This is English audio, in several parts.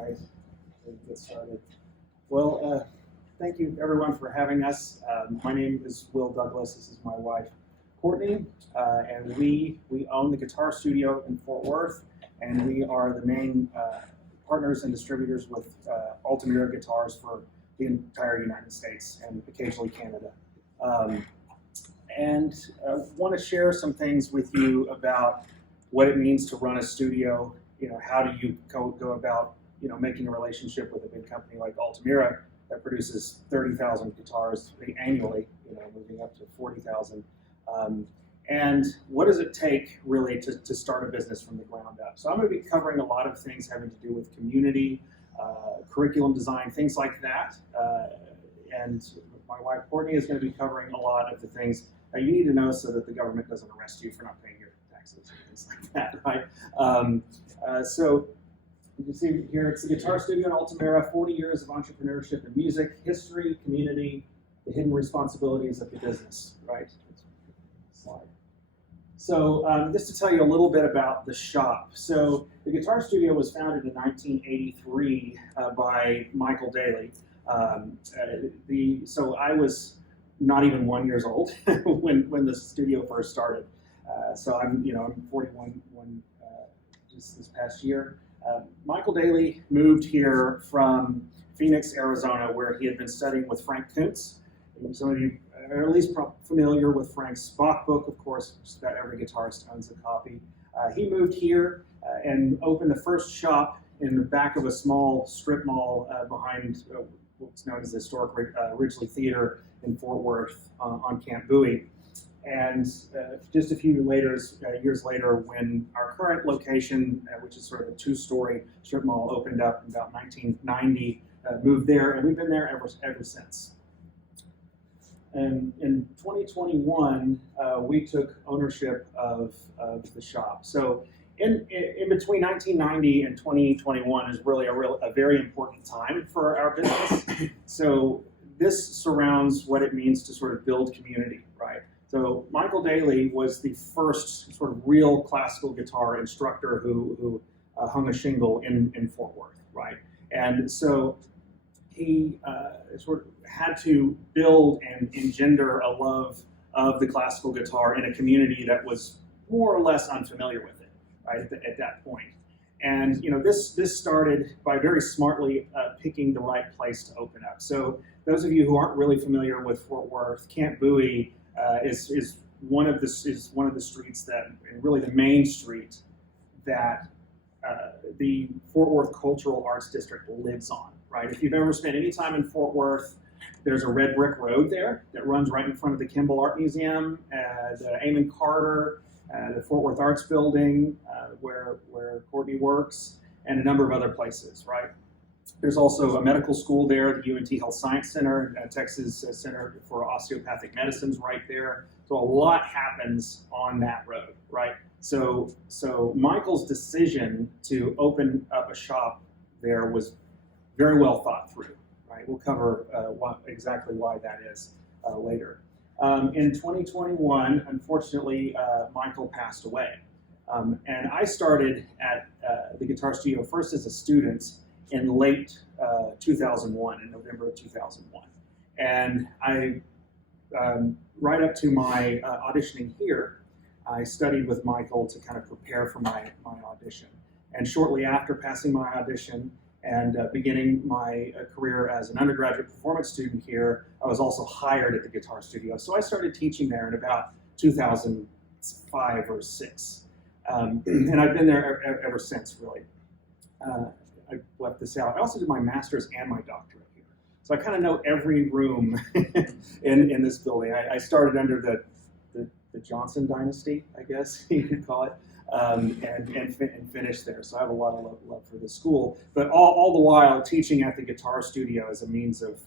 right, we'll get started. Well, thank you everyone for having us. My name is Will Douglas. This is my wife, Courtney, and we own the guitar studio in Fort Worth, and we are the main partners and distributors with Altamira Guitars for the entire United States and occasionally Canada. And I want to share some things with you about what it means to run a studio. How do you go about, making a relationship with a big company like Altamira that produces 30,000 guitars annually, moving up to 40,000. And what does it take really to start a business from the ground up? So I'm going to be covering a lot of things having to do with community, curriculum design, things like that. And my wife Courtney is going to be covering a lot of the things that you need to know so that the government doesn't arrest you for not paying your taxes and things like that, right? So you can see here, it's the Guitar Studio in Altamira, 40 years of entrepreneurship in music, history, community, the hidden responsibilities of the business, right? Slide. So just to tell you a little bit about the shop. So the Guitar Studio was founded in 1983 by Michael Dailey. So I was not even 1 year old when the studio first started. So I'm 41 just this past year. Michael Dailey moved here from Phoenix, Arizona, where he had been studying with Frank Kuntz. And some of you are at least familiar with Frank's Bach book, of course. Just about every guitarist owns a copy. He moved here and opened the first shop in the back of a small strip mall behind what's known as the historic Ridgely Theater in Fort Worth on Camp Bowie. And just a few years later, when our current location, which is sort of a two-story strip mall, opened up in about 1990, moved there, and we've been there ever since. And in 2021, we took ownership of the shop. So in between 1990 and 2021 is really a very important time for our business. So this surrounds what it means to sort of build community, right? So Michael Dailey was the first sort of real classical guitar instructor who hung a shingle in Fort Worth, right? And so he sort of had to build and engender a love of the classical guitar in a community that was more or less unfamiliar with it, right, at that point. And this started by very smartly picking the right place to open up. So those of you who aren't really familiar with Fort Worth, Camp Bowie is one of the streets that, and really the main street that the Fort Worth Cultural Arts District lives on, right? If you've ever spent any time in Fort Worth, there's a red brick road there that runs right in front of the Kimball Art Museum, the Amon Carter, the Fort Worth Arts Building, where Courtney works, and a number of other places, right? There's also a medical school there, the UNT Health Science Center, Texas Center for Osteopathic Medicine's right there. So a lot happens on that road, right? So Michael's decision to open up a shop there was very well thought through, right? We'll cover exactly why that is later. In 2021, unfortunately, Michael passed away. And I started at the Guitar Studio first as a student in late 2001, in November of 2001. And I, right up to my auditioning here, I studied with Michael to kind of prepare for my audition. And shortly after passing my audition and beginning my career as an undergraduate performance student here, I was also hired at the Guitar Studio. So I started teaching there in about 2005 or 6. And I've been there ever since, really. I left this out. I also did my master's and my doctorate here. So I kind of know every room in this building. I started under the Johnson dynasty, I guess you could call it, and finished there. So I have a lot of love for this school. But all the while teaching at the Guitar Studio as a means of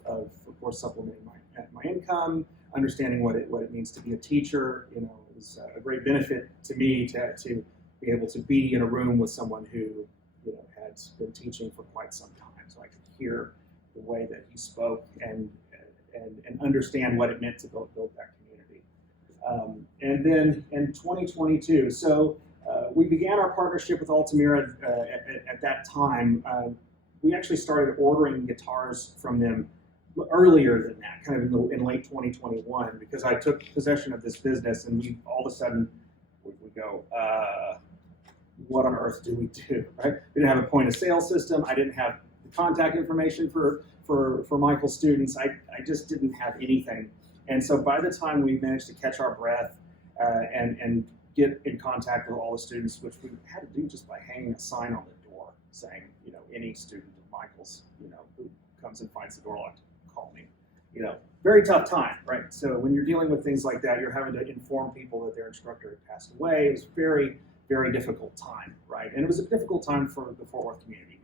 course, supplementing my income, understanding what it means to be a teacher. It was a great benefit to me to be able to be in a room with someone who had been teaching for quite some time, so I could hear the way that he spoke and understand what it meant to build that community. And then in 2022, so we began our partnership with Altamira at that time we actually started ordering guitars from them earlier than that, kind of in late 2021, because I took possession of this business, and we all of a sudden we go, what on earth do we do, right? We didn't have a point of sale system. I didn't have the contact information for Michael's students. I just didn't have anything. And so by the time we managed to catch our breath and get in contact with all the students, which we had to do just by hanging a sign on the door saying, any student of Michael's, who comes and finds the door locked, call me. Very tough time, right? So when you're dealing with things like that, you're having to inform people that their instructor had passed away. It was very, very difficult time, right? And it was a difficult time for the Fort Worth community.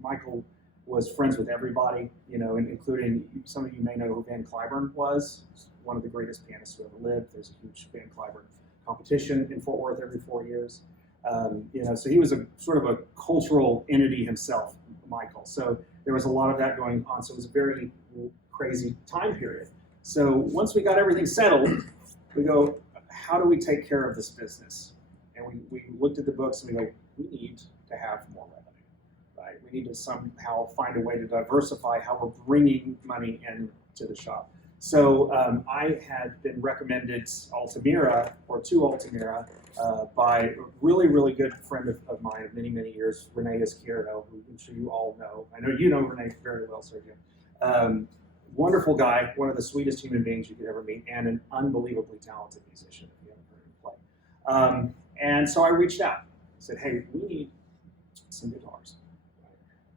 Michael was friends with everybody, including, some of you may know who Van Cliburn was. He's one of the greatest pianists who ever lived. There's a huge Van Cliburn competition in Fort Worth every 4 years. So he was a sort of a cultural entity himself, Michael. So there was a lot of that going on. So it was a very crazy time period. So once we got everything settled, we go, how do we take care of this business? And we looked at the books and we go, we need to have more revenue. Right? We need to somehow find a way to diversify how we're bringing money into the shop. So I had been recommended Altamira, or to Altamira, by a really, really good friend of mine of many, many years, Renee Izquierdo, who I'm sure you all know. I know you know Renee very well, Sergio. Wonderful guy, one of the sweetest human beings you could ever meet, and an unbelievably talented musician, if you haven't heard him play. And so I reached out. I said, hey, we need some guitars.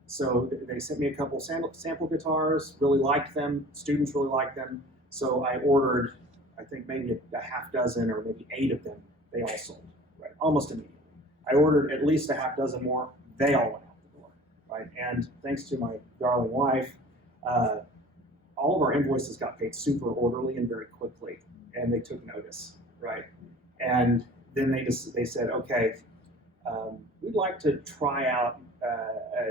So they sent me a couple sample guitars, really liked them, students really liked them. So I ordered, I think maybe a half dozen or maybe 8 of them. They all sold, right? Almost immediately. I ordered at least a half dozen more. They all went out the door, right? And thanks to my darling wife, all of our invoices got paid super orderly and very quickly, and they took notice, right? And then they said, okay, we'd like to try out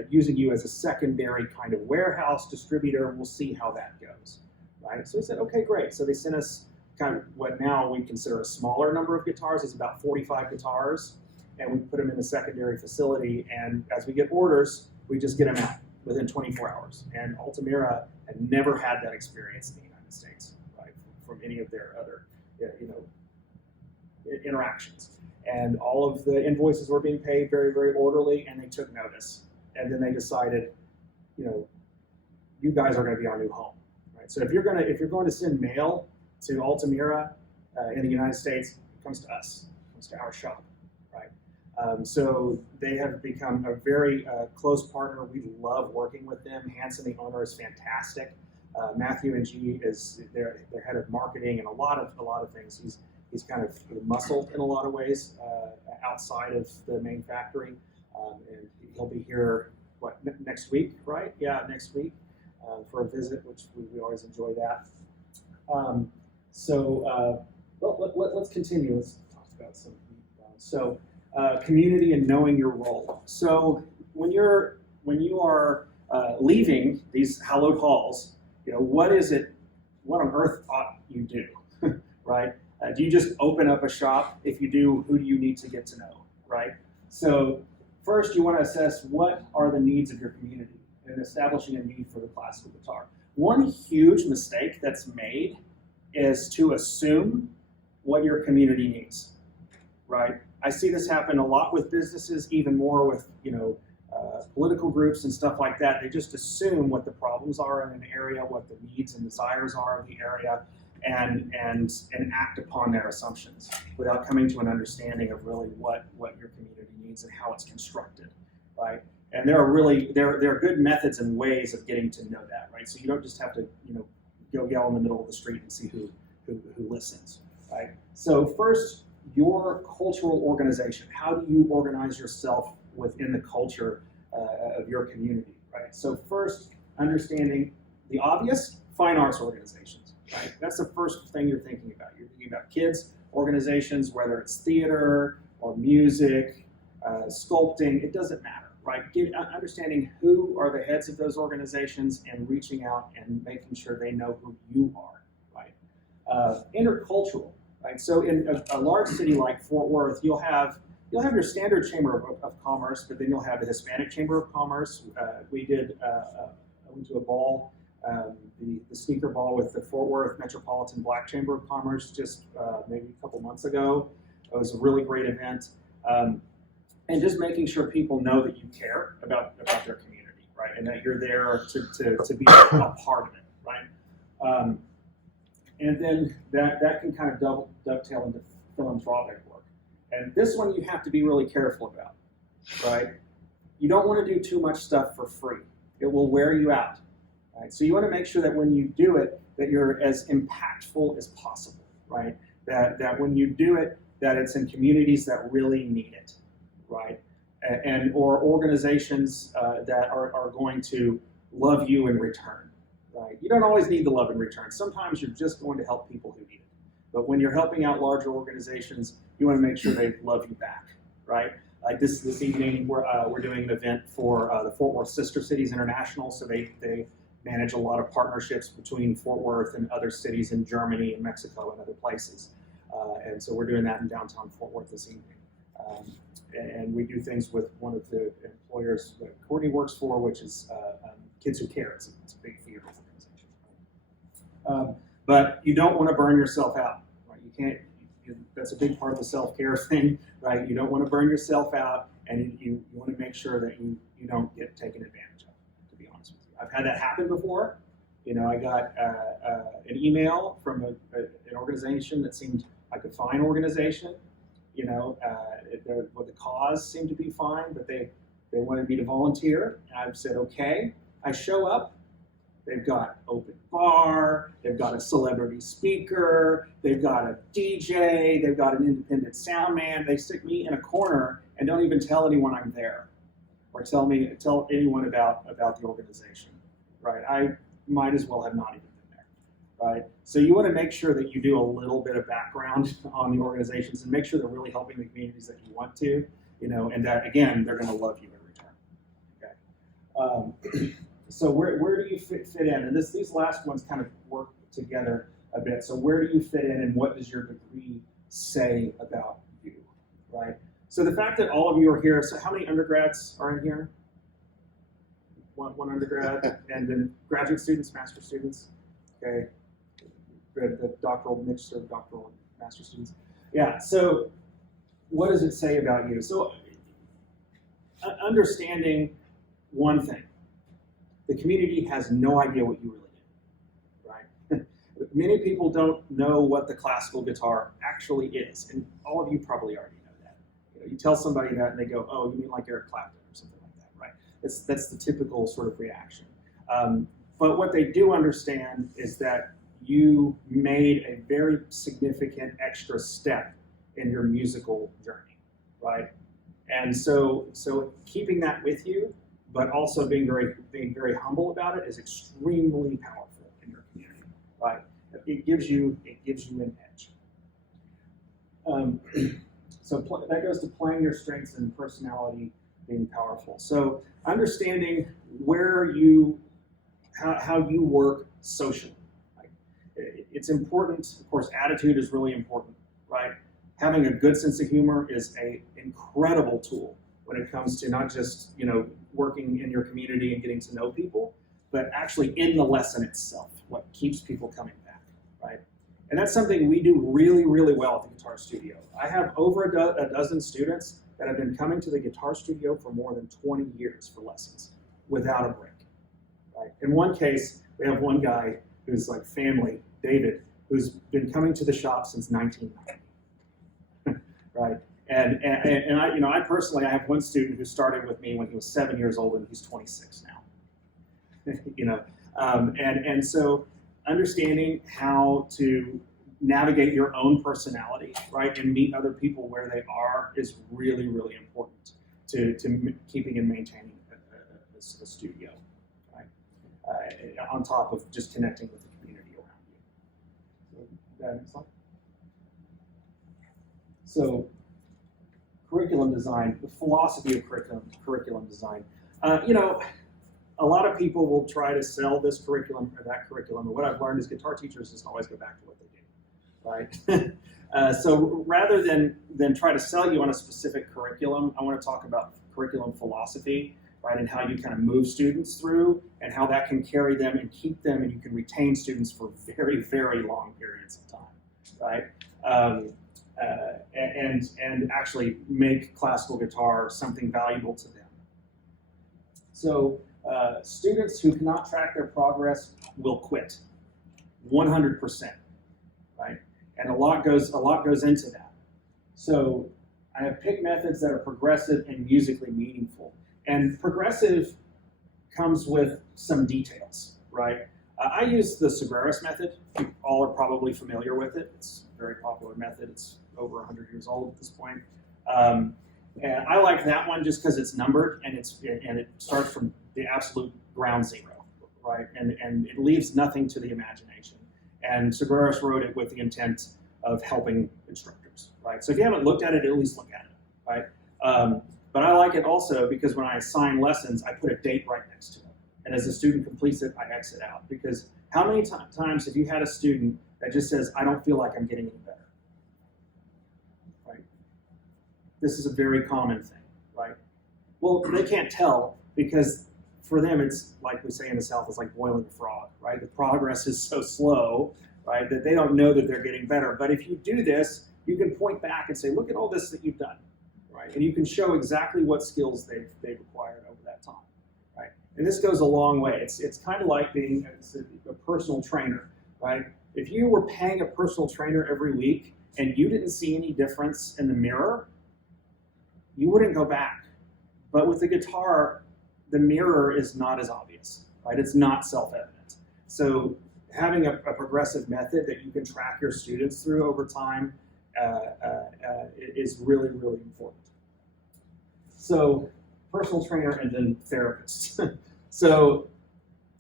using you as a secondary kind of warehouse distributor. We'll see how that goes, right? So we said, okay, great. So they sent us kind of what now we consider a smaller number of guitars. It's about 45 guitars, and we put them in the secondary facility. And as we get orders, we just get them out within 24 hours. And Altamira had never had that experience in the United States, right, from any of their other, interactions. And all of the invoices were being paid very, very orderly, and they took notice. And then they decided, you guys are going to be our new home, right? So if you're going to send mail to Altamira in the United States, it comes to us, it comes to our shop, right? So they have become a very close partner. We love working with them. Hanson, the owner, is fantastic. Matthew and G is their head of marketing and a lot of things. He's kind of muscled in a lot of ways outside of the main factory, and he'll be here next week, right? Yeah, next week for a visit, which we always enjoy that. Let's continue. Let's talk about some. So community and knowing your role. So when you are leaving these hallowed halls, what on earth ought you do, right? Do you just open up a shop? If you do, who do you need to get to know, right? So first, you want to assess what are the needs of your community and establishing a need for the classical guitar. One huge mistake that's made is to assume what your community needs, right? I see this happen a lot with businesses, even more with political groups and stuff like that. They just assume what the problems are in an area, what the needs and desires are of the area, and act upon their assumptions without coming to an understanding of really what your community needs and how it's constructed, right? And there are good methods and ways of getting to know that, right? So you don't just have to go yell in the middle of the street and see who listens, right? So first, your cultural organization. How do you organize yourself within the culture of your community, right? So first, understanding the obvious, fine arts organizations, right? That's the first thing you're thinking about. You're thinking about kids organizations, whether it's theater or music, sculpting, it doesn't matter, right? Understanding who are the heads of those organizations and reaching out and making sure they know who you are, right? Intercultural, right? So in a large city like Fort Worth, you'll have you'll have your standard Chamber of Commerce, but then you'll have the Hispanic Chamber of Commerce. We did, I went to a ball, the sneaker ball with the Fort Worth Metropolitan Black Chamber of Commerce just maybe a couple months ago. It was a really great event. And just making sure people know that you care about their community, right? And that you're there to be a part of it, right? And then that can kind of dovetail into philanthropic work. And this one you have to be really careful about, right? You don't want to do too much stuff for free. It will wear you out, right? So you want to make sure that when you do it, that you're as impactful as possible, right? That when you do it, that it's in communities that really need it, right? Or organizations that are going to love you in return, right? You don't always need the love in return. Sometimes you're just going to help people who need it. But when you're helping out larger organizations, you want to make sure they love you back, right? Like this evening, we're doing an event for the Fort Worth Sister Cities International, so they manage a lot of partnerships between Fort Worth and other cities in Germany and Mexico and other places. And so we're doing that in downtown Fort Worth this evening. And we do things with one of the employers that Courtney works for, which is Kids Who Care. It's a big theater organization. But you don't want to burn yourself out, right? You can't. That's a big part of the self-care thing, right? You don't want to burn yourself out, and you want to make sure that you don't get taken advantage of, to be honest with you. I've had that happen before. You know, I got an email from an organization that seemed like a fine organization. You know, the cause seemed to be fine, but they wanted me to volunteer. And I've said, okay. I show up. They've got open bar. They've got a celebrity speaker. They've got a DJ. They've got an independent sound man. They stick me in a corner and don't even tell anyone I'm there, or tell anyone about the organization. Right? I might as well have not even been there. Right? So you want to make sure that you do a little bit of background on the organizations and make sure they're really helping the communities that you want to, you know, and that, again, they're going to love you in return. Okay. So where do you fit in? And these last ones kind of work together a bit. So where do you fit in, and what does your degree say about you, right? So the fact that all of you are here, so how many undergrads are in here? One undergrad, and then graduate students, master students, okay? The doctoral, mixture of doctoral and master students. Yeah, so what does it say about you? So understanding one thing. The community has no idea what you really do, right? Many people don't know what the classical guitar actually is, and all of you probably already know that. You tell somebody that and they go, oh, you mean like Eric Clapton or something like that, right? That's the typical sort of reaction. But what they do understand is that you made a very significant extra step in your musical journey, right? And so keeping that with you, but also being very humble about it, is extremely powerful in your community, right? It gives you an edge. So that goes to playing your strengths and personality being powerful. So understanding how you work socially. Right? It's important. Of course, attitude is really important, right? Having a good sense of humor is an incredible tool when it comes to not just, you know, working in your community and getting to know people, but actually in the lesson itself, what keeps people coming back, right? And that's something we do really, really well at the Guitar Studio. I have over a dozen students that have been coming to the Guitar Studio for more than 20 years for lessons without a break, right? In one case, we have one guy who's like family, David, who's been coming to the shop since 1990, right? And I personally, I have one student who started with me when he was 7 years old, and he's 26 now. You know, and so understanding how to navigate your own personality, right, and meet other people where they are is really, really important to keeping and maintaining a studio, right? On top of just connecting with the community around you. Next slide. So. Curriculum design, the philosophy of curriculum design. You know, a lot of people will try to sell this curriculum or that curriculum, and what I've learned is guitar teachers just always go back to what they do, right? So rather than try to sell you on a specific curriculum, I want to talk about curriculum philosophy, right, and how you kind of move students through and how that can carry them and keep them, and you can retain students for very, very long periods of time, right? And actually make classical guitar something valuable to them. So students who cannot track their progress will quit, 100%, right? And a lot goes into that. So I have picked methods that are progressive and musically meaningful. And progressive comes with some details, right? I use the Segreras method. You all are probably familiar with it. It's a very popular method. It's over 100 years old at this point. And I like that one just because it's numbered and it starts from the absolute ground zero, right? And it leaves nothing to the imagination. And Segreras wrote it with the intent of helping instructors, right? So if you haven't looked at it, at least look at it, right? But I like it also because when I assign lessons, I put a date right next to it. And as the student completes it, I exit out. Because how many times have you had a student that just says, I don't feel like I'm getting any better, right? This is a very common thing, right? Well, they can't tell because for them, it's like we say in the South, it's like boiling a frog, right? The progress is so slow, right, that they don't know that they're getting better. But if you do this, you can point back and say, look at all this that you've done, right? And you can show exactly what skills they've acquired over that time, right? And this goes a long way. It's kind of like being a personal trainer, right? If you were paying a personal trainer every week and you didn't see any difference in the mirror, you wouldn't go back. But with the guitar, the mirror is not as obvious, right? It's not self-evident. So having a progressive method that you can track your students through over time is really, really important. So personal trainer and then therapist. So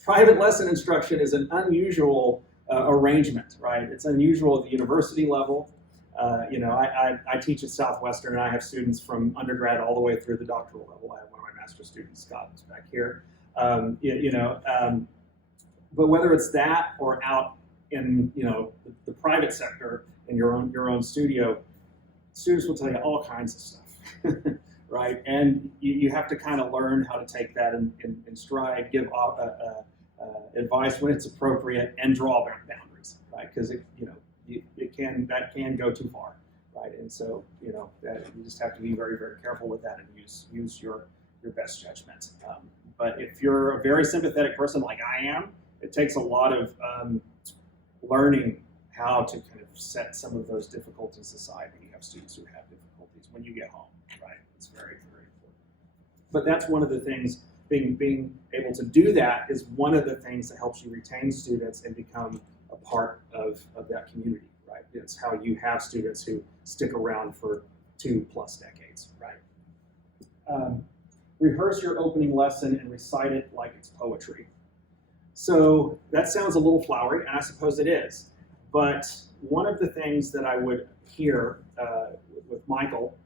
private lesson instruction is an unusual arrangement, right? It's unusual at the university level. I teach at Southwestern, and I have students from undergrad all the way through the doctoral level. I have one of my master's students, Scott, who's back here. But whether it's that or out in the private sector in your own studio, students will tell you all kinds of stuff, right? And you have to kind of learn how to take that in stride, give advice when it's appropriate, and draw boundaries, right? Because that can go too far, right? And so you just have to be very, very careful with that and use your best judgment. But if you're a very sympathetic person like I am, it takes a lot of learning how to kind of set some of those difficulties aside when you have students who have difficulties when you get home, right? It's very, very important. But that's one of the things, being able to do that is one of the things that helps you retain students and become a part of that community, right? It's how you have students who stick around for 2+ decades, right? Rehearse your opening lesson and recite it like it's poetry. So that sounds a little flowery, and I suppose it is. But one of the things that I would hear with Michael,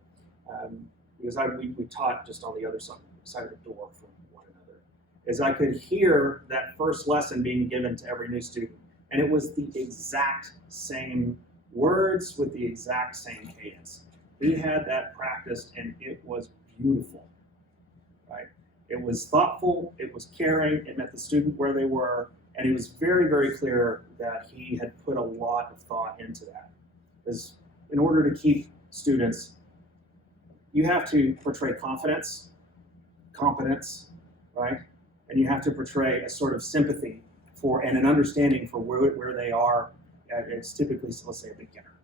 because we taught just on the other side of the door from one another, is I could hear that first lesson being given to every new student. And it was the exact same words with the exact same cadence. He had that practiced, and it was beautiful, right? It was thoughtful, it was caring, it met the student where they were, and he was very, very clear that he had put a lot of thought into that. Because in order to keep students, you have to portray confidence, competence, right? And you have to portray a sort of sympathy for and an understanding for where they are. It's typically, let's say, a beginner,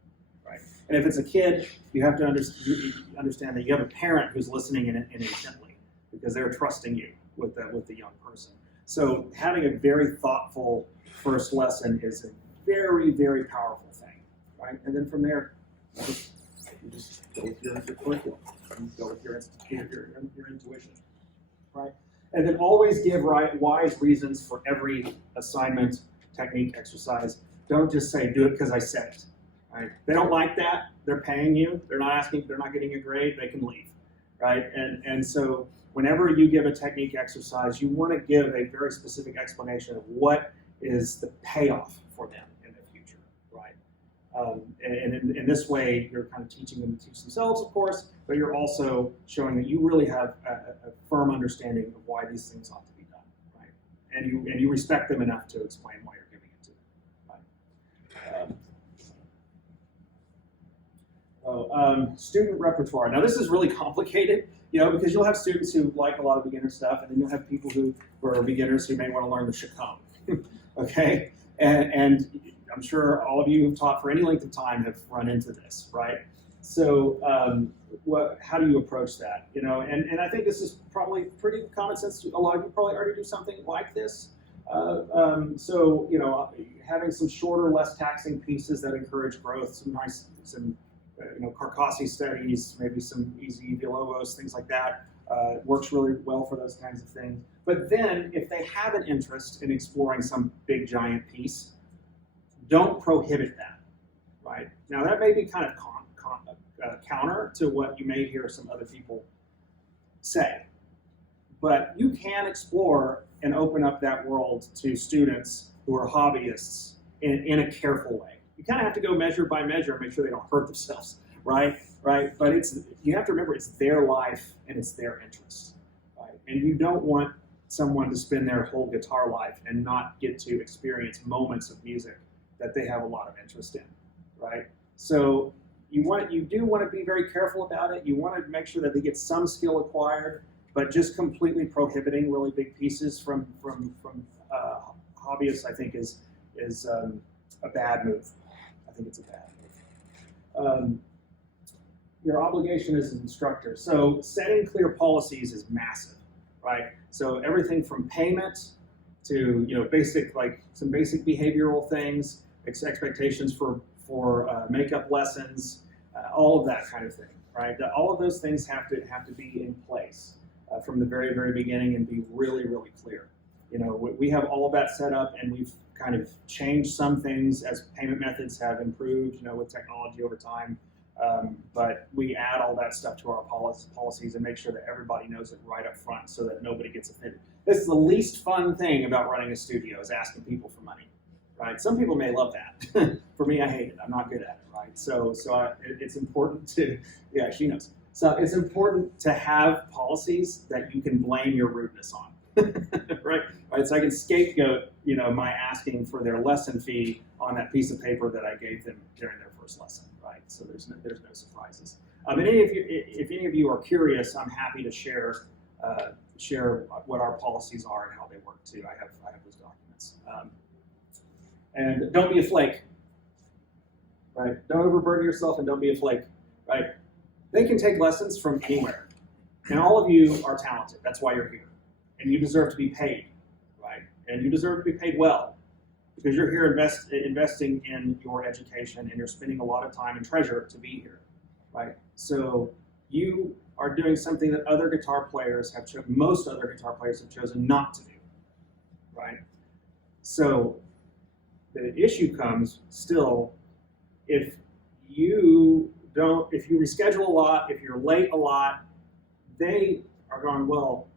right? And if it's a kid, you have to understand that you have a parent who's listening in intently, because they're trusting you with the young person. So having a very thoughtful first lesson is a very, very powerful thing, right? And then from there, you just go with your curriculum, you go with your intuition, right? And then always give wise reasons for every assignment, technique, exercise. Don't just say, do it because I said it, right? They don't like that. They're paying you. They're not getting a grade. They can leave, right? And so whenever you give a technique exercise, you want to give a very specific explanation of what is the payoff for them in the future, right? And in this way, you're kind of teaching them to teach themselves, of course, but you're also showing that you really have a firm understanding of why these things ought to be done, right? And you respect them enough to explain why you're giving it to them, right? Student repertoire. Now, this is really complicated, because you'll have students who like a lot of beginner stuff, and then you'll have people who are beginners who may want to learn the chaconne, okay? And I'm sure all of you who've taught for any length of time have run into this, right? So how do you approach that? And I think this is probably pretty common sense. A lot of you probably already do something like this. So having some shorter, less taxing pieces that encourage growth, some Carcassi studies, maybe some easy Villalobos, things like that, works really well for those kinds of things. But then, if they have an interest in exploring some big, giant piece, don't prohibit that, right? Now, that may be kind of counter to what you may hear some other people say, but you can explore and open up that world to students who are hobbyists in a careful way. You kind of have to go measure by measure and make sure they don't hurt themselves, right? Right? But you have to remember it's their life and it's their interest, right? And you don't want someone to spend their whole guitar life and not get to experience moments of music that they have a lot of interest in, right? So you do want to be very careful about it. You want to make sure that they get some skill acquired, but just completely prohibiting really big pieces from hobbyists, I think, is a bad move. I think it's a bad move. Your obligation as an instructor. So setting clear policies is massive, right? So everything from payment to some basic behavioral things, expectations for makeup lessons, all of that kind of thing, right? All of those things have to be in place from the very, very beginning and be really, really clear. We have all of that set up, and we've kind of changed some things as payment methods have improved, with technology over time. But we add all that stuff to our policies and make sure that everybody knows it right up front so that nobody gets offended. This is the least fun thing about running a studio, is asking people for money, right? Some people may love that. For me, I hate it. I'm not good at it, right? So it's important to, yeah, she knows. So it's important to have policies that you can blame your rudeness on. Right? So I can scapegoat, my asking for their lesson fee on that piece of paper that I gave them during their first lesson, right? So there's no surprises. And if any of you are curious, I'm happy to share what our policies are and how they work too. I have those documents. And don't be a flake, right? Don't overburden yourself and don't be a flake, right? They can take lessons from anywhere, and all of you are talented. That's why you're here. And you deserve to be paid, right? And you deserve to be paid well, because you're here investing in your education, and you're spending a lot of time and treasure to be here, right? So you are doing something that other guitar players most other guitar players have chosen not to do, right? So the issue comes still if you reschedule a lot, if you're late a lot, they are going, well,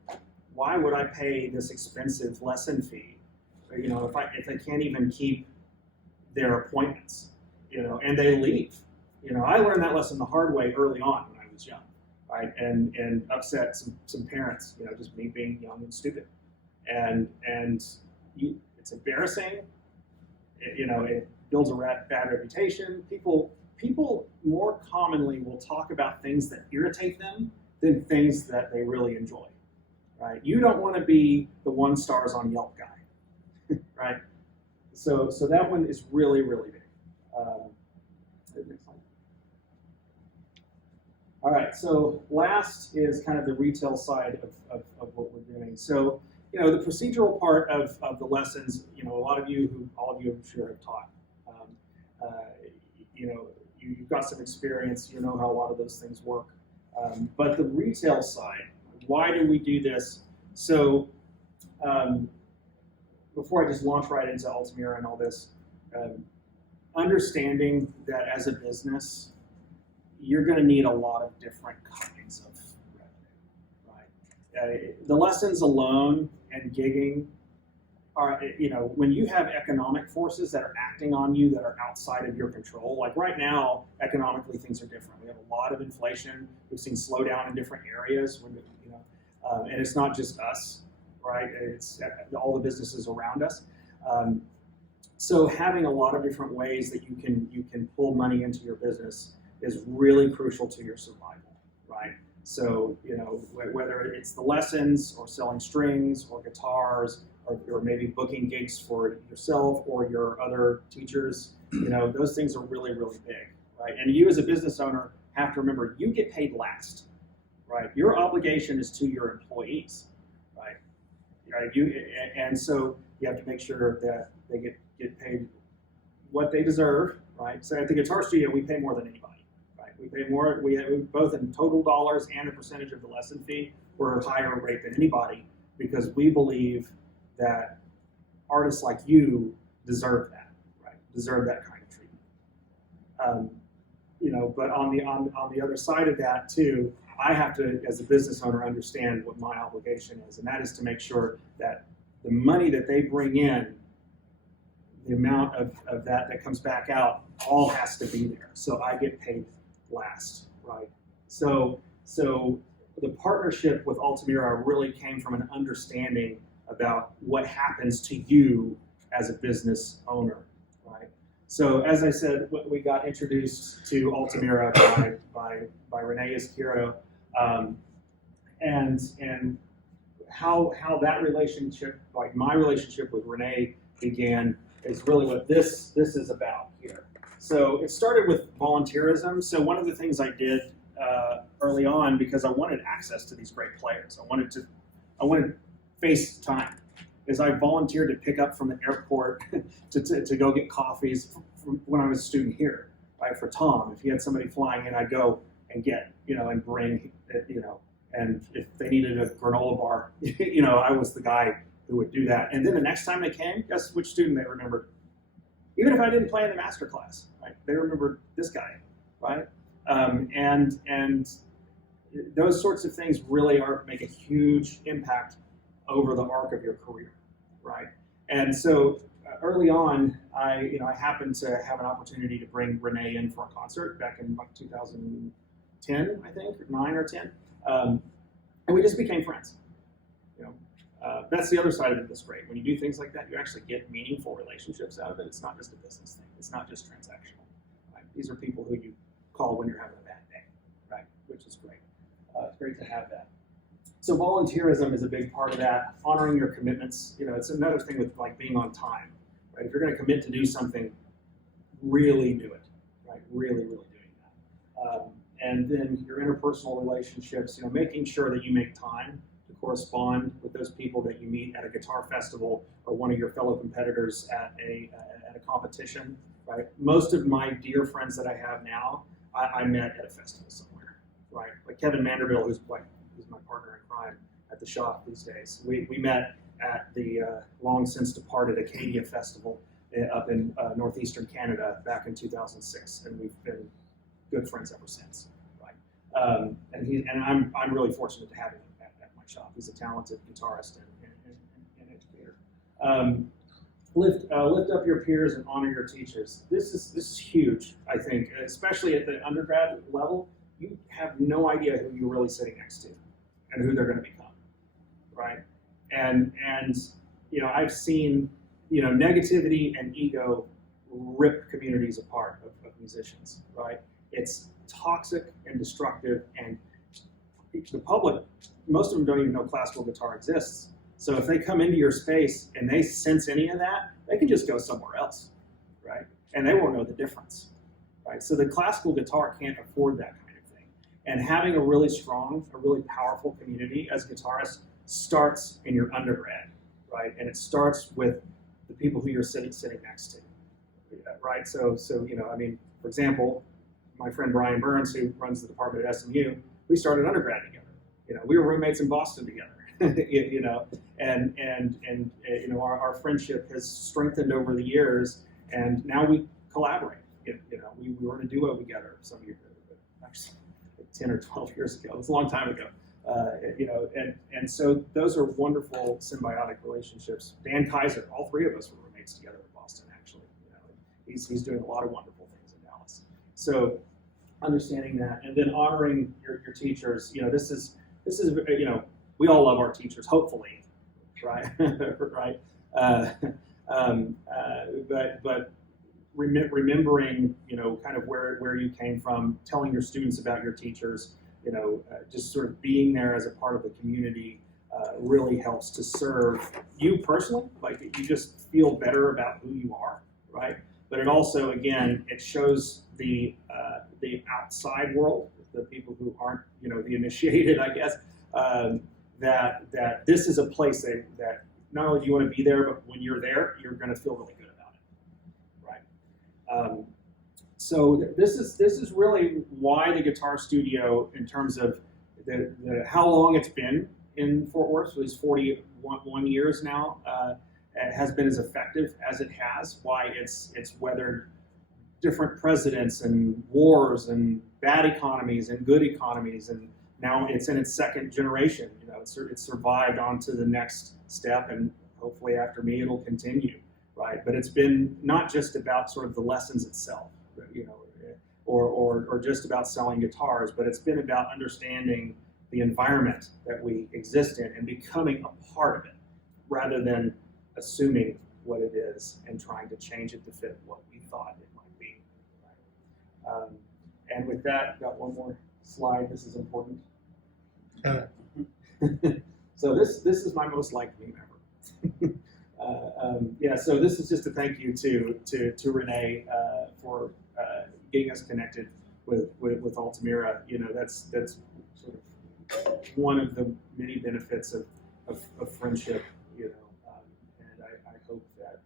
why would I pay this expensive lesson fee? If they can't even keep their appointments, and they leave. I learned that lesson the hard way early on when I was young, right? And upset some parents, just me being young and stupid. And it's embarrassing. It builds a bad reputation. People more commonly will talk about things that irritate them than things that they really enjoy. Right? You don't want to be the 1 stars on Yelp guy, right? So that one is really, really big. Next slide. All right, so last is kind of the retail side of what we're doing. So, the procedural part of the lessons, all of you I'm sure have taught. You've got some experience, you know how a lot of those things work. But the retail side, why do we do this? So before I just launch right into Altamira and all this, understanding that as a business, you're going to need a lot of different kinds of revenue, right? The lessons alone and gigging are, when you have economic forces that are acting on you that are outside of your control, like right now, economically things are different. We have a lot of inflation. We've seen slowdown in different areas, and it's not just us, right? It's all the businesses around us. So having a lot of different ways that you can pull money into your business is really crucial to your survival, right? So, whether it's the lessons or selling strings or guitars or maybe booking gigs for yourself or your other teachers, those things are really, really big, right? And you as a business owner have to remember you get paid last, right? Your obligation is to your employees, right? And so you have to make sure that they get paid what they deserve, right? So at the guitar studio, we pay more than anybody, right? We pay more, we have both in total dollars and a percentage of the lesson fee. We're a higher rate than anybody because we believe that artists like you deserve that, right? Deserve that kind of treatment. But on the other side of that too, I have to, as a business owner, understand what my obligation is, and that is to make sure that the money that they bring in, the amount of that comes back out, all has to be there. So I get paid last, right? So the partnership with Altamira really came from an understanding about what happens to you as a business owner, right? So as I said, we got introduced to Altamira by Renee Izquierdo, and how that relationship, like my relationship with Renee, began is really what this is about here. So it started with volunteerism. So one of the things I did early on, because I wanted access to these great players, I wanted face time, is I volunteered to pick up from the airport to go get coffees from when I was a student here, right? For Tom, if he had somebody flying in, I'd go and get, and bring, and if they needed a granola bar, I was the guy who would do that. And then the next time they came, guess which student they remembered? Even if I didn't play in the master class, right? They remembered this guy, right? And those sorts of things really make a huge impact over the arc of your career, right? And so early on, I happened to have an opportunity to bring Renee in for a concert back in like 2010, I think, or 9 or 10, and we just became friends. That's the other side of it that's great. When you do things like that, you actually get meaningful relationships out of it. It's not just a business thing. It's not just transactional. Right? These are people who you call when you're having a bad day, right? Which is great. It's great to have that. So volunteerism is a big part of that. Honoring your commitments. It's another thing with like being on time, right? If you're going to commit to do something, really do it, right? Really, really doing that. And then your interpersonal relationships. Making sure that you make time to correspond with those people that you meet at a guitar festival or one of your fellow competitors at a competition, right? Most of my dear friends that I have now, I met at a festival somewhere, right? Like Kevin Manderville, who's my partner in crime at the shop these days. We met at the long since departed Acadia Festival up in northeastern Canada back in 2006, and we've been good friends ever since, right? And I'm really fortunate to have him at my shop. He's a talented guitarist and educator. Lift up your peers and honor your teachers. This is huge, I think, especially at the undergrad level. You have no idea who you're really sitting next to and who they're going to become, right? And I've seen negativity and ego rip communities apart of musicians, right? It's toxic and destructive, and the public, most of them don't even know classical guitar exists. So if they come into your space and they sense any of that, they can just go somewhere else, right? And they won't know the difference, right? So the classical guitar can't afford that kind of thing. And having a really strong, a really powerful community as guitarists starts in your undergrad, right? And it starts with the people who you're sitting next to, right? So for example, my friend Brian Burns, who runs the department at SMU, we started undergrad together. We were roommates in Boston together. Our friendship has strengthened over the years, and now we collaborate. We were in a duo together some years ago, actually 10 or 12 years ago. It was a long time ago. And so those are wonderful symbiotic relationships. Dan Kaiser, all three of us were roommates together in Boston, actually. He's doing a lot of wonderful things in Dallas. So understanding that, and then honoring your teachers. This is we all love our teachers, hopefully, right? Right. But remembering, kind of where you came from, telling your students about your teachers, just sort of being there as a part of the community really helps to serve you personally. Like, you just feel better about who you are, right? But it also, again, it shows the outside world, the people who aren't, the initiated, I guess, that this is a place that not only do you want to be there, but when you're there, you're going to feel really good about it, right? So this is really why the Guitar Studio, in terms of how long it's been in Fort Worth, so it's 41 years now, has been as effective as it has. Why it's weathered different presidents and wars and bad economies and good economies, and now it's in its second generation. It's survived on to the next step, and hopefully after me it'll continue, right? But it's been not just about sort of the lessons itself, or just about selling guitars, but it's been about understanding the environment that we exist in and becoming a part of it, rather than assuming what it is and trying to change it to fit what we thought it might be. Right? And with that, got one more slide. This is important. So this is my most liked me member. So this is just a thank you to Renee for getting us connected with Altamira. That's sort of one of the many benefits of friendship. And I hope that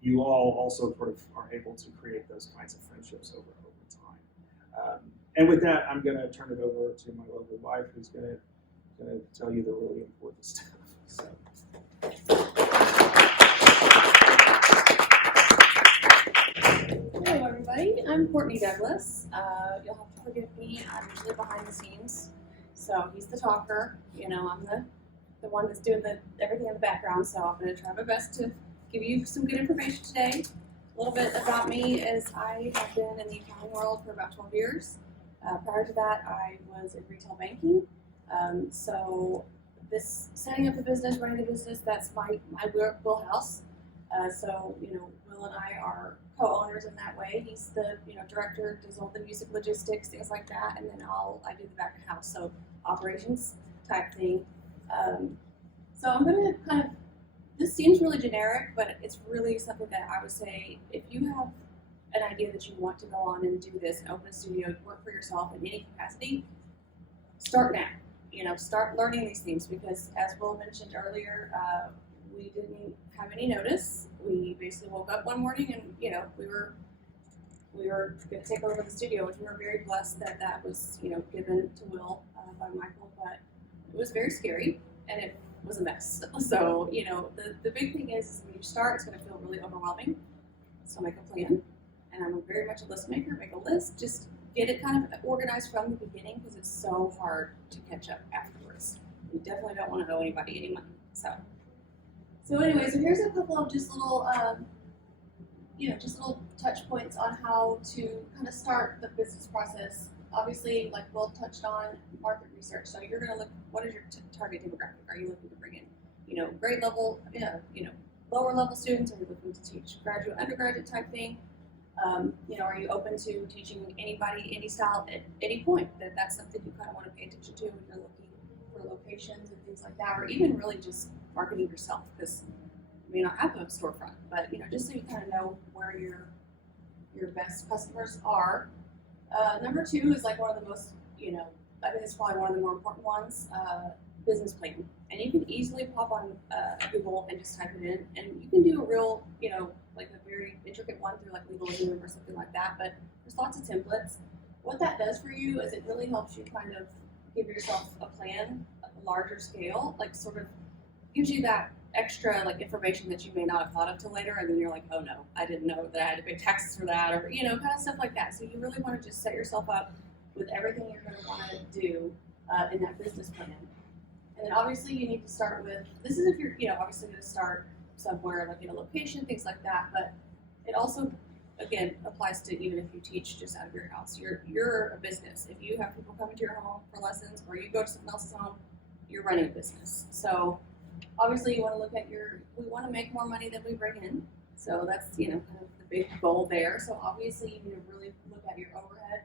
you all also sort of are able to create those kinds of friendships over time. And with that, I'm going to turn it over to my lovely wife, who's going to tell you the really important stuff. So. Hello, everybody. I'm Courtney Douglas. You'll have to forgive me. I'm usually behind the scenes, so he's the talker. I'm the one that's doing everything in the background. So I'm going to try my best to give you some good information today. A little bit about me is I have been in the accounting world for about 12 years. Prior to that, I was in retail banking. So this setting up the business, running the business, that's my wheelhouse. So Will and I are co-owners in that way. He's the director, does all the music logistics, things like that, and then I do the back of house, so operations type thing. So I'm gonna this seems really generic, but it's really something that I would say, if you have an idea that you want to go on and do this and open a studio, work for yourself in any capacity, start now. Start learning these things, because as Will mentioned earlier, we didn't have any notice. We basically woke up one morning and we were going to take over the studio, which we were very blessed that was given to Will by Michael, but it was very scary and it was a mess. So the big thing is when you start, it's going to feel really overwhelming. So make a plan, and I'm very much a list maker. Make a list, just get it kind of organized from the beginning, because it's so hard to catch up afterwards. You definitely don't want to owe anybody any money. So anyway, so here's a couple of just little, just little touch points on how to kind of start the business process. Obviously, like Will touched on, market research. So you're going to look, what is your target demographic? Are you looking to bring in, grade level, lower level students? Are you looking to teach graduate, undergraduate type thing? Are you open to teaching anybody, any style at any point? That's something you kind of want to pay attention to when you're looking for locations and things like that, or even really just marketing yourself, because you may not have a storefront, but just so you kind of know where your best customers are. Number two is like one of the most, I think it's probably one of the more important ones, business plan. And you can easily pop on Google and just type it in, and you can do a real, like a very intricate one through like Legal Zoom or something like that, but there's lots of templates. What that does for you is it really helps you kind of give yourself a plan, a larger scale, like sort of gives you that extra like information that you may not have thought of till later, and then you're like, oh no, I didn't know that I had to pay taxes for that, or kind of stuff like that. So you really want to just set yourself up with everything you're going to want to do in that business plan. And then obviously you need to start with, this is if you're, obviously going to start somewhere like in a location, things like that, but it also, again, applies to even if you teach just out of your house. You're a business. If you have people coming to your home for lessons or you go to someone else's home, you're running a business. So obviously you want to look at we want to make more money than we bring in. So that's, kind of the big goal there. So obviously you need to really look at your overhead.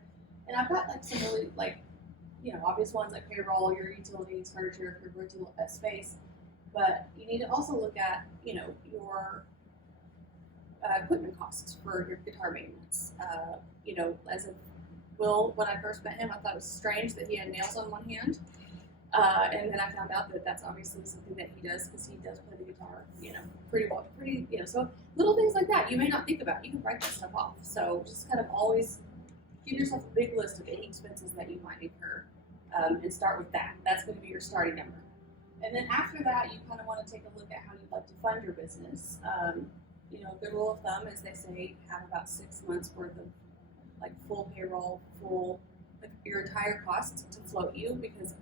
And I've got like some really obvious ones like payroll, your utilities, furniture, if you're renting a space. But you need to also look at, your equipment costs for your guitar maintenance. As a Will, when I first met him, I thought it was strange that he had nails on one hand. And then I found out that that's obviously something that he does because he does play the guitar, pretty well, so little things like that you may not think about. You can write that stuff off. So just kind of always give yourself a big list of any expenses that you might incur and start with that. That's going to be your starting number. And then after that, you kind of want to take a look at how you'd like to fund your business. The rule of thumb is they say have about 6 months worth of like full payroll, your entire costs to float you, because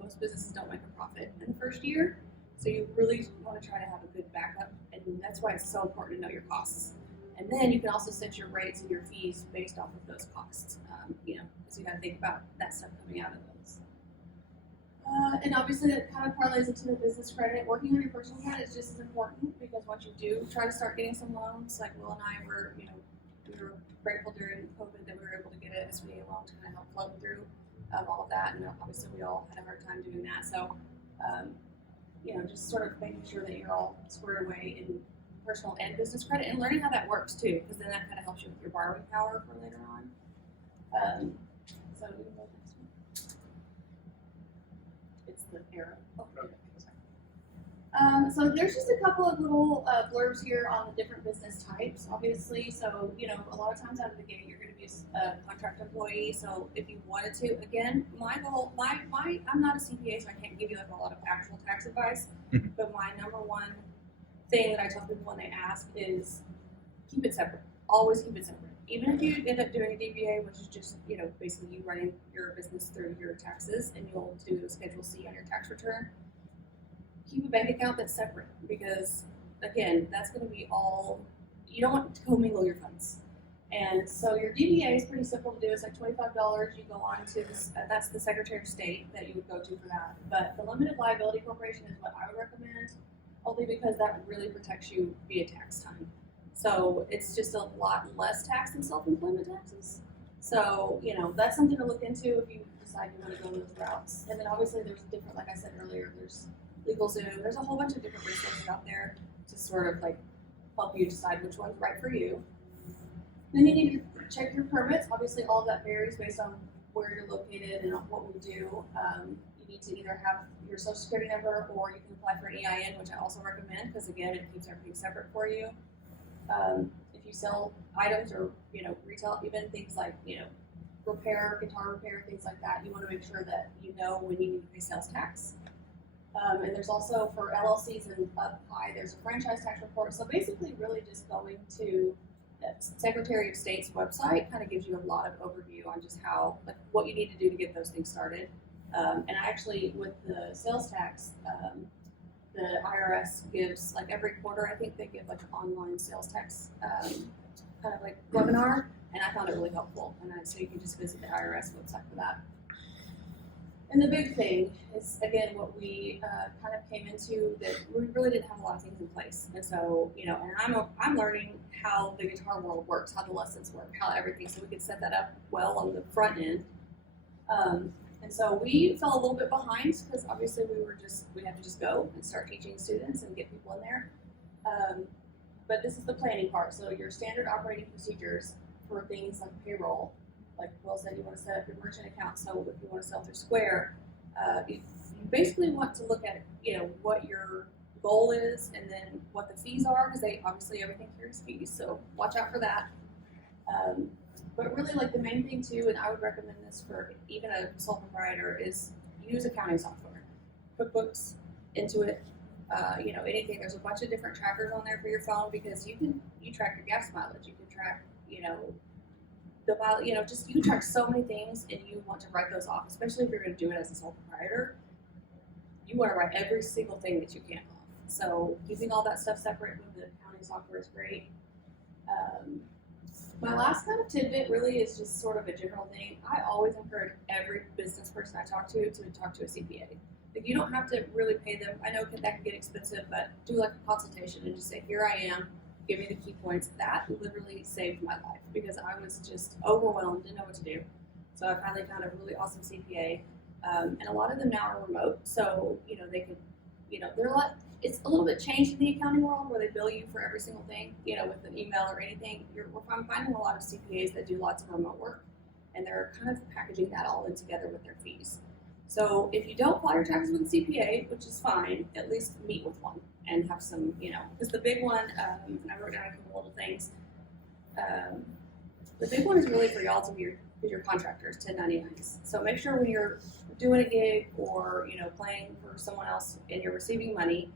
most businesses don't make a profit in the first year. So you really want to try to have a good backup, and that's why it's so important to know your costs. And then you can also set your rates and your fees based off of those costs, because you got to think about that stuff coming out of those. And obviously that kind of parlays into the business credit. Working on your personal credit is just as important, because once you do try to start getting some loans, like Will and I were, we were grateful during COVID that we were able to get an SBA loan to kind of help float through all of that. And obviously we all had a hard time doing that. So, just sort of making sure that you're all squared away in personal and business credit, and learning how that works too, because then that kind of helps you with your borrowing power for later on. So we can go next one. It's the arrow. Oh, okay, sorry. So there's just a couple of little blurbs here on the different business types, obviously. So, a lot of times out of the gate, you're going to be a contract employee. So if you wanted to, again, my goal, I'm not a CPA, so I can't give you like a lot of actual tax advice. But my number one thing that I tell people when they ask is keep it separate. Always keep it separate. Even if you end up doing a DBA, which is just, basically you running your business through your taxes, and you'll do a Schedule C on your tax return, keep a bank account that's separate, because, again, that's going to be all, you don't want to commingle your funds. And so your DBA is pretty simple to do. It's like $25. You go on to this, that's the Secretary of State that you would go to for that. But the limited liability corporation is what I would recommend, only because that really protects you via tax time. So it's just a lot less tax than self-employment taxes. So, that's something to look into if you decide you want to go those routes. And then obviously there's different, like I said earlier, there's LegalZoom. There's a whole bunch of different resources out there to sort of like help you decide which one's right for you. Then you need to check your permits. Obviously all of that varies based on where you're located and what we do. You need to either have your social security number, or you can apply for an EIN, which I also recommend, because again, it keeps everything separate for you. If you sell items or, retail, even things like, repair, guitar repair, things like that, you want to make sure that you know when you need to pay sales tax. And there's also, for LLCs and up high, there's a franchise tax report. So basically really just going to the Secretary of State's website kind of gives you a lot of overview on just how, like, what you need to do to get those things started. And actually with the sales tax, the IRS gives, like every quarter, I think they give like an online sales tax kind of like webinar, and I found it really helpful. And so you can just visit the IRS website for that. And the big thing is, again, what we kind of came into, that we really didn't have a lot of things in place. And so, and I'm learning how the guitar world works, how the lessons work, how everything, so we could set that up well on the front end. And so we fell a little bit behind, because obviously we had to just go and start teaching students and get people in there. But this is the planning part. So your standard operating procedures for things like payroll, like Will said, you want to set up your merchant account. So if you want to sell through Square, you basically want to look at, what your goal is, and then what the fees are, because obviously everything carries fees. So watch out for that. But really, like, the main thing too, and I would recommend this for even a sole proprietor, is use accounting software. QuickBooks, Intuit, anything. There's a bunch of different trackers on there for your phone, because you track your gas mileage, you can track, the mile, just you track so many things, and you want to write those off, especially if you're going to do it as a sole proprietor. you want to write every single thing that you can off. So keeping all that stuff separate with the accounting software is great. My last kind of tidbit really is just sort of a general thing. I always encourage every business person I talk to talk to a CPA. Like, you don't have to really pay them. I know that can get expensive, but do like a consultation and just say, here I am, give me the key points. That literally saved my life because I was just overwhelmed, didn't know what to do. So I finally found a really awesome CPA. And a lot of them now are remote, so they could, they're a lot. It's a little bit changed in the accounting world where they bill you for every single thing, with an email or anything. I'm finding a lot of CPAs that do lots of remote work, and they're kind of packaging that all in together with their fees. So if you don't file your taxes with a CPA, which is fine, at least meet with one and have some, because the big one, and I wrote down a couple little things. The big one is really for y'all to be your contractors, 1099s. So make sure when you're doing a gig or playing for someone else and you're receiving money,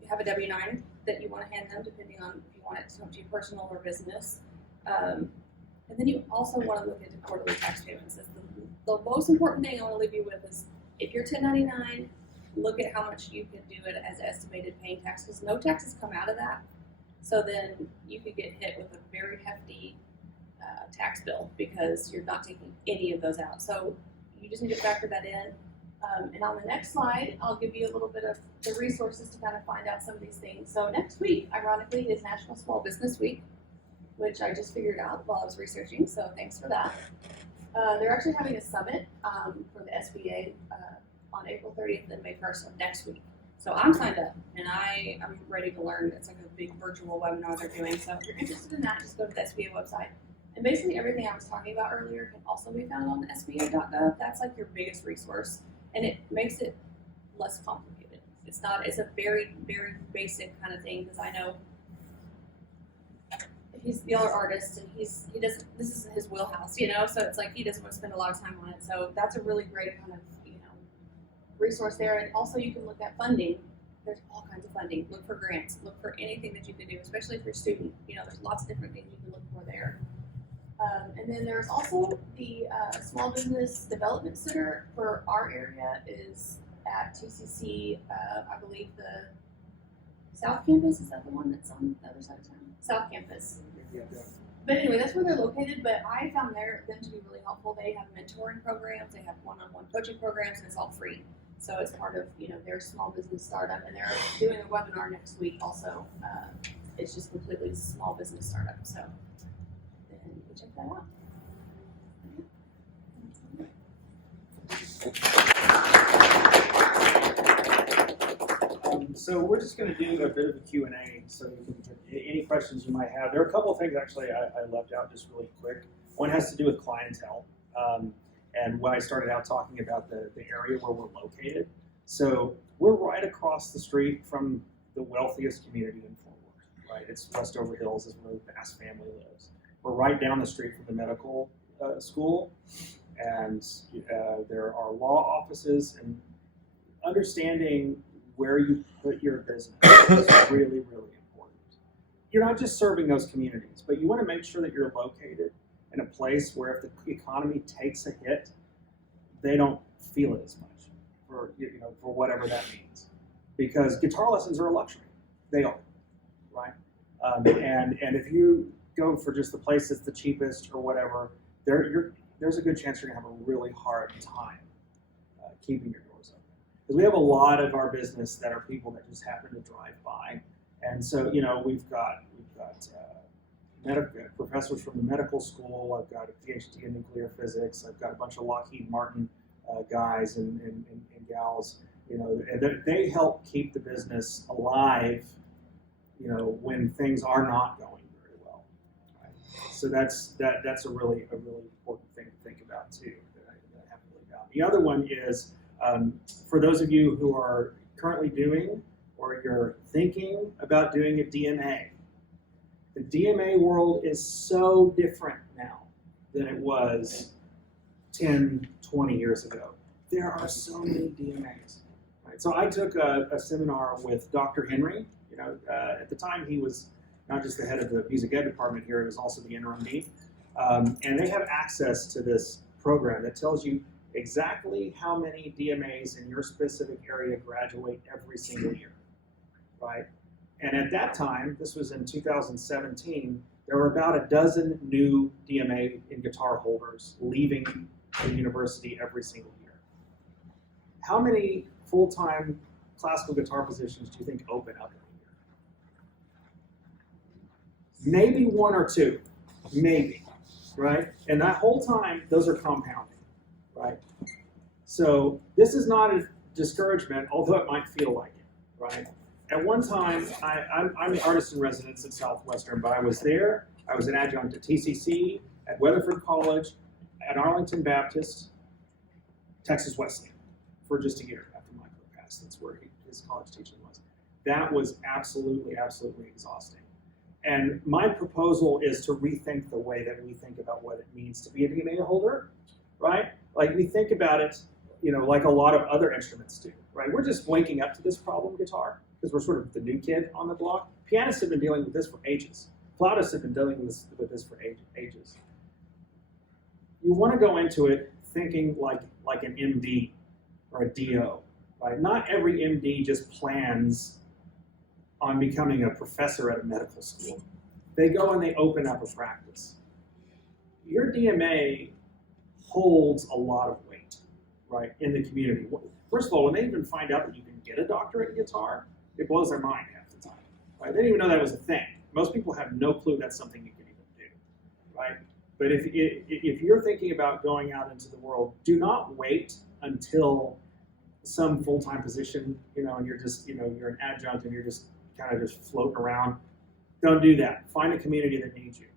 you have a W-9 that you want to hand them, depending on if you want it to be personal or business. And then you also want to look into quarterly tax payments. The most important thing I want to leave you with is if you're 1099, look at how much you can do it as estimated paying tax, because no taxes come out of that. So then you could get hit with a very hefty tax bill because you're not taking any of those out. So you just need to factor that in. And on the next slide, I'll give you a little bit of the resources to kind of find out some of these things. So next week, ironically, is National Small Business Week, which I just figured out while I was researching, so thanks for that. They're actually having a summit for the SBA on April 30th and May 1st of next week. So I'm signed up, and I'm ready to learn. It's like a big virtual webinar they're doing. So if you're interested in that, just go to the SBA website. And basically everything I was talking about earlier can also be found on SBA.gov. That's like your biggest resource, and it makes it less complicated. It's a very, very basic kind of thing, because I know he's the other artist, and this isn't his wheelhouse, so it's like he doesn't want to spend a lot of time on it. So that's a really great kind of, resource there. And also you can look at funding. There's all kinds of funding. Look for grants. Look for anything that you can do, especially if you're a student. There's lots of different things you can look for there. And then there's also the Small Business Development Center for our area is at TCC, I believe the South Campus. Is that the one that's on the other side of town? South Campus. Yeah. But anyway, that's where they're located, but I found them to be really helpful. They have mentoring programs, they have one-on-one coaching programs, and it's all free. So it's part of, their small business startup, and they're doing a webinar next week also. It's just completely small business startup, so then you can check that out. So we're just going to do a bit of a Q&A, so you can any questions you might have. There are a couple of things actually I left out just really quick. One has to do with clientele. And when I started out talking about the area where we're located. So we're right across the street from the wealthiest community in Fort Worth, right? It's Westover Hills is where the Bass family lives. We're right down the street from the medical school, and there are law offices, and understanding where you put your business is really, really important. You're not just serving those communities, but you want to make sure that you're located in a place where if the economy takes a hit, they don't feel it as much, for whatever that means. Because guitar lessons are a luxury. They are, right? And if you go for just the place that's the cheapest or whatever, there's a good chance you're going to have a really hard time keeping your doors open. Because we have a lot of our business that are people that just happen to drive by. And so, we've got professors from the medical school. I've got a PhD in nuclear physics. I've got a bunch of Lockheed Martin guys and gals. And they help keep the business alive. When things are not going very well. Right? So that's a really important thing to think about too. That I have to leave out. The other one is for those of you who are currently doing or you're thinking about doing a DMA. The DMA world is so different now than it was 10, 20 years ago. There are so many DMAs. Right? So I took a seminar with Dr. Henry. At the time he was not just the head of the music ed department here, he was also the interim dean. And they have access to this program that tells you exactly how many DMAs in your specific area graduate every single year, right? And at that time, this was in 2017, there were about a dozen new DMA in guitar holders leaving the university every single year. How many full-time classical guitar positions do you think open up in a year? Maybe one or two, maybe, right? And that whole time, those are compounding, right? So this is not a discouragement, although it might feel like it, right? At one time, I'm the artist in residence at Southwestern, but I was there. I was an adjunct at TCC, at Weatherford College, at Arlington Baptist, Texas Wesleyan, for just a year after Michael passed. That's where his college teaching was. That was absolutely, absolutely exhausting. And my proposal is to rethink the way that we think about what it means to be a DMA holder, right? Like we think about it, you know, like a lot of other instruments do, right? We're just waking up to this problem, guitar, because we're sort of the new kid on the block. Pianists have been dealing with this for ages. Flautists have been dealing with this for ages. You want to go into it thinking like an MD or a DO, right? Not every MD just plans on becoming a professor at a medical school. They go and they open up a practice. Your DMA holds a lot of weight, right, in the community. First of all, when they even find out that you can get a doctorate in guitar, it blows their mind half the time, right? They didn't even know that was a thing. Most people have no clue that's something you can even do, right? But if you're thinking about going out into the world, do not wait until some full-time position, you know, and you're just, you know, you're an adjunct and you're just kind of just floating around. Don't do that. Find a community that needs you,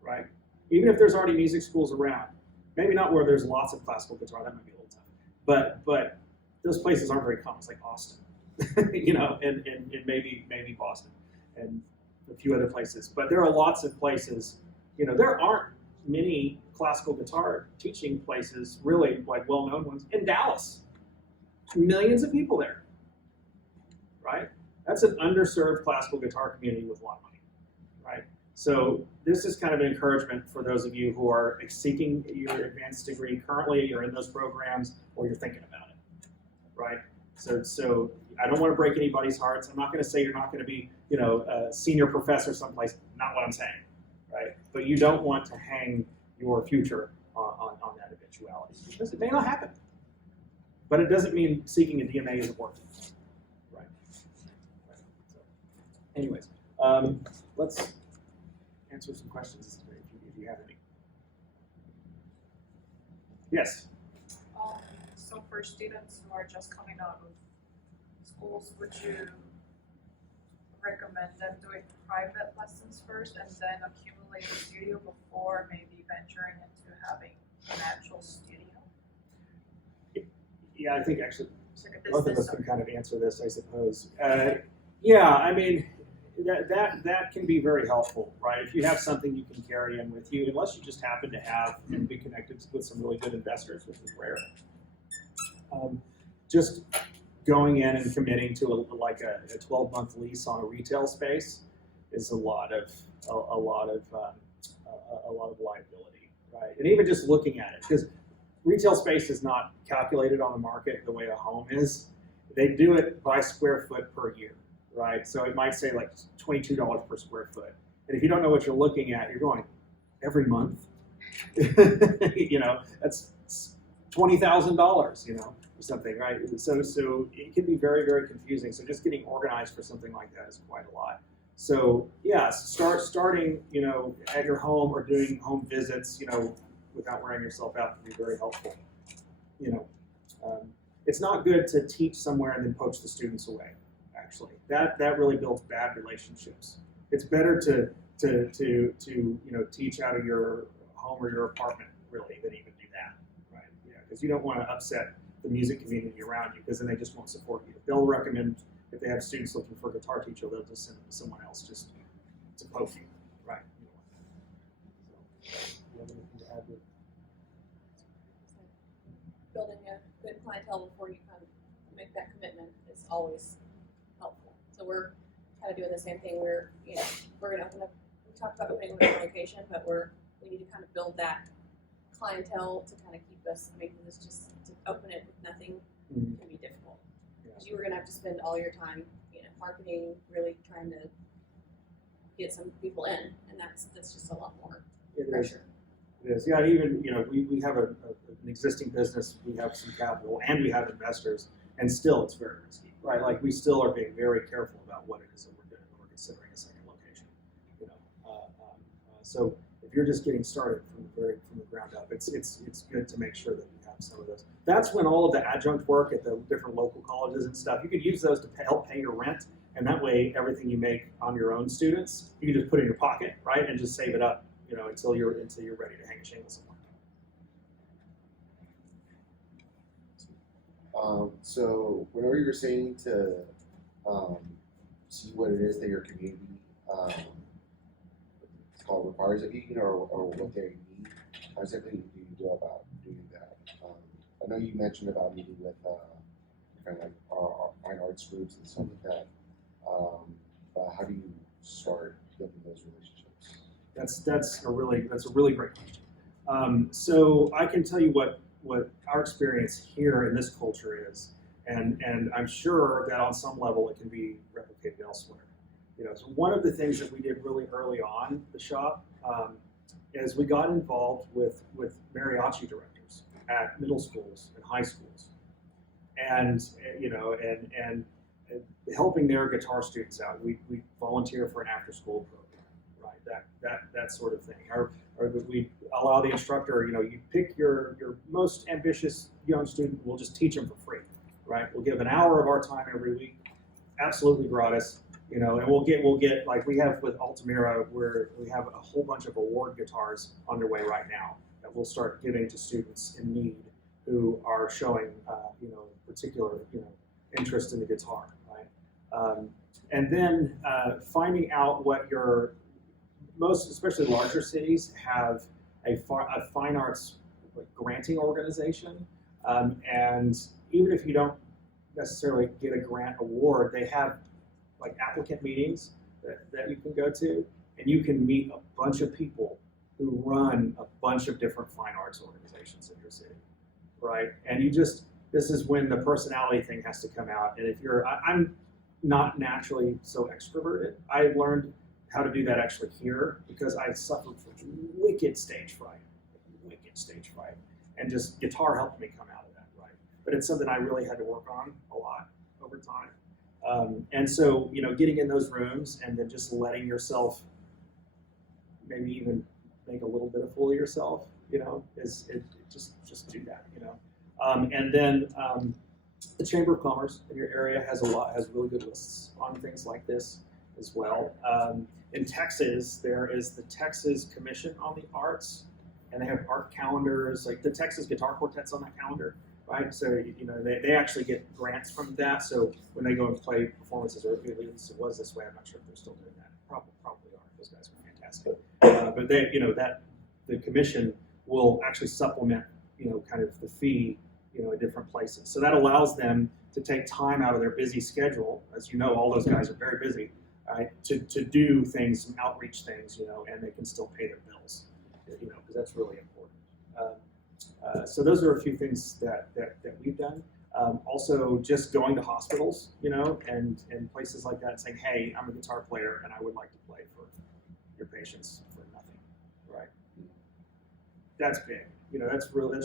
right? Even if there's already music schools around, maybe not where there's lots of classical guitar, that might be a little tough, but those places aren't very common. It's like Austin, you know, and maybe Boston and a few other places. But there are lots of places, you know, there aren't many classical guitar teaching places, really like well-known ones, in Dallas. Millions of people there, right? That's an underserved classical guitar community with a lot of money, right? So this is kind of an encouragement for those of you who are seeking your advanced degree currently, you're in those programs, or you're thinking about it, right? So I don't want to break anybody's hearts. I'm not going to say you're not going to be, you know, a senior professor someplace. Not what I'm saying, right? But you don't want to hang your future on that eventuality because it may not happen. But it doesn't mean seeking a DMA isn't working, right? So, anyways, let's answer some questions if you have any. Yes. So for students who are just coming out of schools, would you recommend them doing private lessons first and then accumulate a studio before maybe venturing into having an actual studio? Yeah, I think actually Like both of us can kind of answer this, I suppose. Yeah, I mean, that can be very helpful, right? If you have something you can carry in with you, unless you just happen to have and be connected with some really good investors, which is rare. Just going in and committing to a 12-month lease on a retail space is a lot of liability, right? And even just looking at it, because retail space is not calculated on the market the way a home is. They do it by square foot per year, right? So it might say like $22 per square foot. And if you don't know what you're looking at, you're going, every month? You know, that's $20,000, you know, or something, right? So it can be very, very confusing. So just getting organized for something like that is quite a lot. So yeah, starting, you know, at your home or doing home visits, you know, without wearing yourself out can be very helpful. You know, it's not good to teach somewhere and then poach the students away. Actually, that really builds bad relationships. It's better to you know, teach out of your home or your apartment really than even do that, right? Yeah, because you don't want to upset the music community around you because then they just won't support you. They'll recommend if they have students looking for a guitar teacher, they'll just send someone else just to poke you, right? You know, so, you have anything to add? Building a good clientele before you kind of make that commitment is always helpful. So we're kind of doing the same thing. We're going to open up. We talked about opening a location, but we need to kind of build that clientele to kind of keep us. I mean, it's just to open it with nothing Mhm. can be difficult. Yeah. Because you were gonna have to spend all your time, marketing, really trying to get some people in, and that's just a lot more It is. pressure. It is. Yeah, and even, we have an existing business, we have some capital, and we have investors, and still it's very risky, right? Like, we still are being very careful about what it is that we're doing when we're considering a second location. So if you're just getting started from the ground up, it's good to make sure that you have some of those. That's when all of the adjunct work at the different local colleges and stuff, you could use those to help pay your rent, and that way everything you make on your own students, you can just put in your pocket, right, and just save it up, until you're ready to hang a shingle somewhere. So whenever you're saying to see what it is that your community it's called requires of you, or what they need, how exactly do you go about doing that? I know you mentioned about meeting with kind of like fine arts groups and stuff like that. But how do you start building those relationships? That's a really great question. So I can tell you what our experience here in this culture is, and I'm sure that on some level it can be replicated elsewhere. So one of the things that we did really early on the shop is we got involved with mariachi directors at middle schools and high schools, and helping their guitar students out. We volunteer for an after-school program, right? That sort of thing. Or we allow the instructor, you pick your most ambitious young student, we'll just teach them for free, right? We'll give an hour of our time every week, absolutely gratis, and we'll get like we have with Altamira, where we have a whole bunch of award guitars underway right now that we'll start giving to students in need who are showing, particular, interest in the guitar, right? And then finding out what your most, especially larger cities, have a fine arts granting organization, and even if you don't necessarily get a grant award, they have like applicant meetings that you can go to, and you can meet a bunch of people who run a bunch of different fine arts organizations in your city, right? And this is when the personality thing has to come out. And if I'm not naturally so extroverted. I learned how to do that actually here because I suffered from wicked stage fright, and just guitar helped me come out of that, right? But it's something I really had to work on a lot over time. And so, getting in those rooms and then just letting yourself maybe even make a little bit of a fool of yourself, just do that, and then the Chamber of Commerce in your area has really good lists on things like this as well. In Texas, there is the Texas Commission on the Arts, and they have art calendars, like the Texas Guitar Quartet's on that calendar, right? So, they actually get grants from that. So when they go and play performances, or at least it was this way, I'm not sure if they're still doing that. Probably are. Those guys are fantastic. But they, the commission will actually supplement, kind of the fee, in different places. So that allows them to take time out of their busy schedule. As you know, all those guys are very busy, right? To do things, some outreach things, and they can still pay their bills, because that's really important. So those are a few things that we've done. Also, just going to hospitals, and places like that, and saying, "Hey, I'm a guitar player, and I would like to play for your patients for nothing," right? That's big. That's really